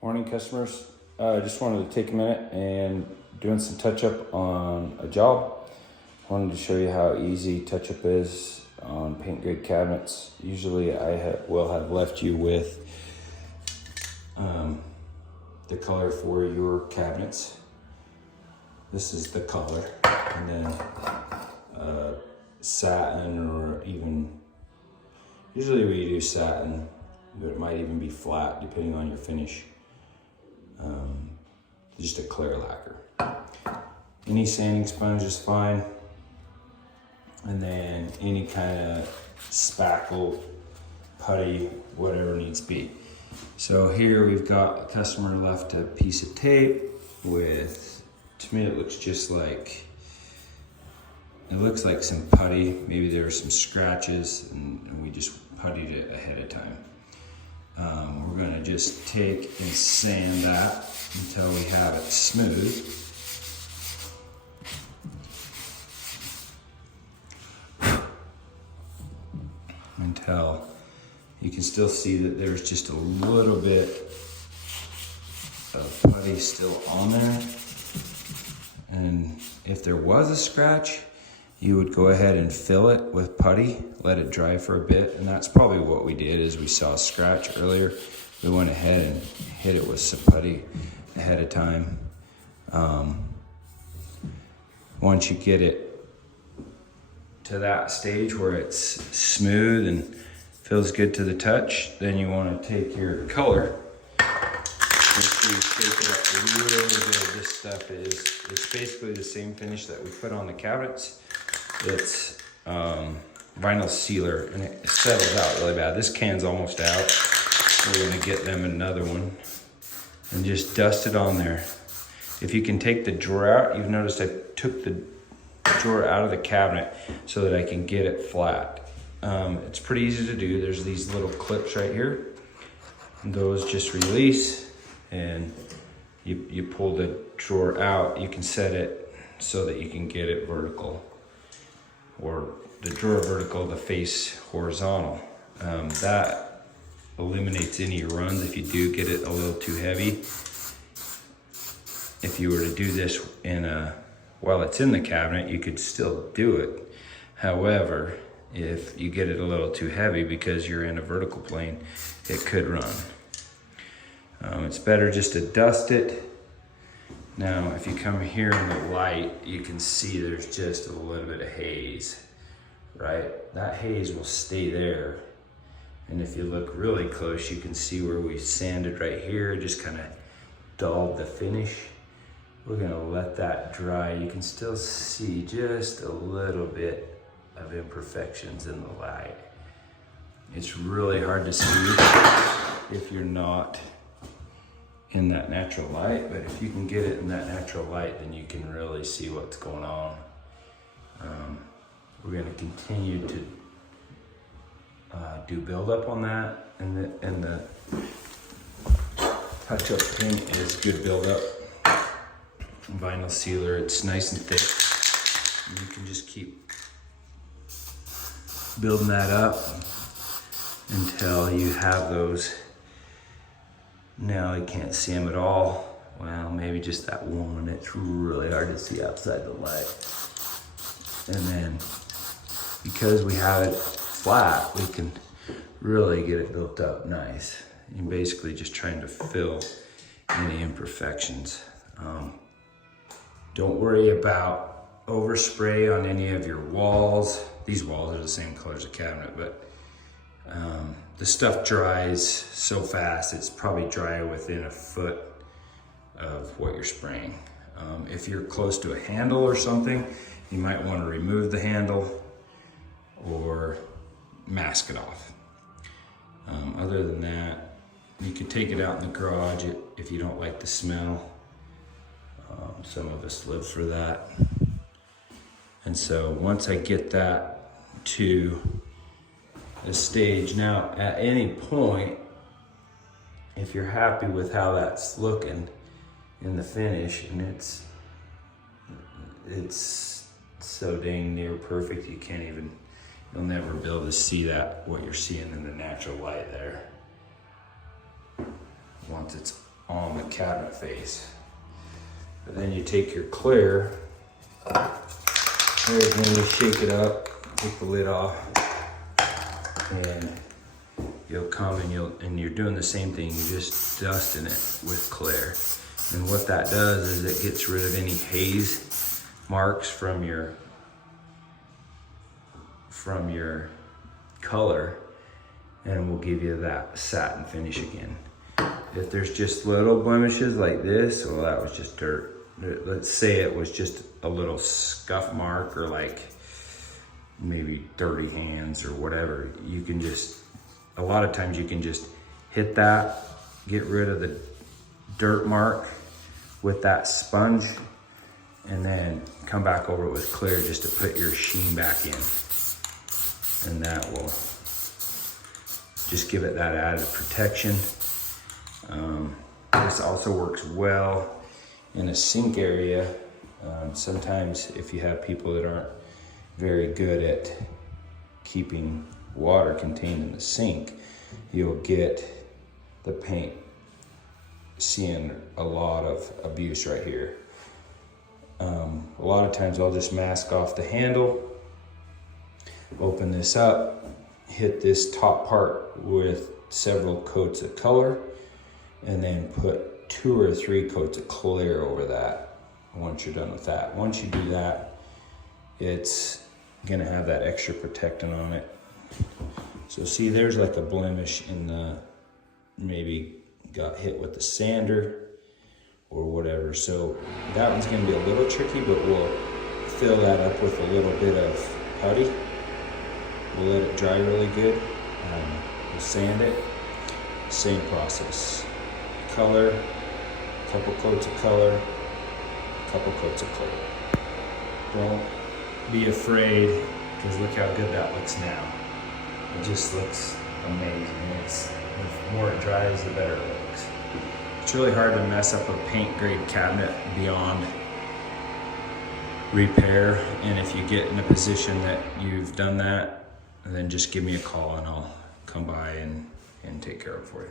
Morning, customers. Just wanted to take a minute and doing some touch up on a job. Wanted to show you how easy touch up is on paint grade cabinets. Usually I will have left you with the color for your cabinets. This is the color, and then satin, or even usually we do satin, but it might even be flat depending on your finish. Just a clear lacquer. Any sanding sponge is fine, and then any kind of spackle, putty, whatever needs to be. So here we've got a customer left a piece of tape with, to me it looks just like, it looks like some putty. Maybe there are some scratches and we just puttied it ahead of time. We're gonna just take and sand that until we have it smooth. Until you can still see that there's just a little bit of putty still on there. And if there was a scratch, you would go ahead and fill it with putty, let it dry for a bit. And that's probably what we did, is we saw a scratch earlier. We went ahead and hit it with some putty ahead of time. Once you get it to that stage where it's smooth and feels good to the touch, then you want to take your color. Make sure you shake it up a little bit. This stuff it's basically the same finish that we put on the cabinets. It's vinyl sealer, and it settles out really bad. This can's almost out. We're gonna get them another one and just dust it on there. If you can take the drawer out, you've noticed I took the drawer out of the cabinet so that I can get it flat. It's pretty easy to do. There's these little clips right here. And those just release, and you pull the drawer out. You can set it so that you can get it vertical, or the drawer vertical, the face horizontal. That eliminates any runs if you do get it a little too heavy. If you were to do this while it's in the cabinet, you could still do it. However, if you get it a little too heavy because you're in a vertical plane, it could run. It's better just to dust it. Now, if you come here in the light, you can see there's just a little bit of haze, right? That haze will stay there. And if you look really close, you can see where we sanded right here, just kind of dulled the finish. We're gonna let that dry. You can still see just a little bit of imperfections in the light. It's really hard to see if you're not in that natural light, but if you can get it in that natural light, then you can really see what's going on. We're gonna continue to do build up on that, and the touch up paint is good build up. Vinyl sealer, it's nice and thick. And you can just keep building that up until you have those. Now you can't see them at all. Well, maybe just that one. It's really hard to see outside the light. And then because we have it flat, we can really get it built up nice. You're basically just trying to fill any imperfections. Don't worry about overspray on any of your walls. These walls are the same color as a cabinet, but the stuff dries so fast, it's probably dry within a foot of what you're spraying. If you're close to a handle or something, you might want to remove the handle or mask it off. Other than that, you could take it out in the garage if you don't like the smell. Some of us live for that. And so once I get that to a stage, now at any point, if you're happy with how that's looking in the finish, and it's so dang near perfect, you'll never be able to see that, what you're seeing in the natural light there. Once it's on the cabinet face. But then you take your clear, everything, you shake it up, take the lid off, and you'll come and you're doing the same thing. You're just dusting it with clear. And what that does is it gets rid of any haze marks from your color, and will give you that satin finish again. If there's just little blemishes like this, well, that was just dirt. Let's say it was just a little scuff mark, or like maybe dirty hands or whatever. You can just, a lot of times you can just hit that, get rid of the dirt mark with that sponge, and then come back over it with clear just to put your sheen back in. And that will just give it that added protection. This also works well in a sink area. Sometimes if you have people that aren't very good at keeping water contained in the sink, you'll get the paint seeing a lot of abuse right here. A lot of times I'll just mask off the handle, open this up, hit this top part with several coats of color, and then put 2 or 3 coats of clear over that once you're done with that. Once you do that, it's gonna have that extra protectant on it. So see, there's like a blemish in the, maybe got hit with the sander or whatever. So that one's gonna be a little tricky, but we'll fill that up with a little bit of putty. We'll let it dry really good. We'll sand it. Same process. Color, a couple coats of color, a couple coats of clear. Don't be afraid, because look how good that looks now. It just looks amazing. The more it dries, the better it looks. It's really hard to mess up a paint grade cabinet beyond repair. And if you get in a position that you've done that, then just give me a call and I'll come by and take care of it for you.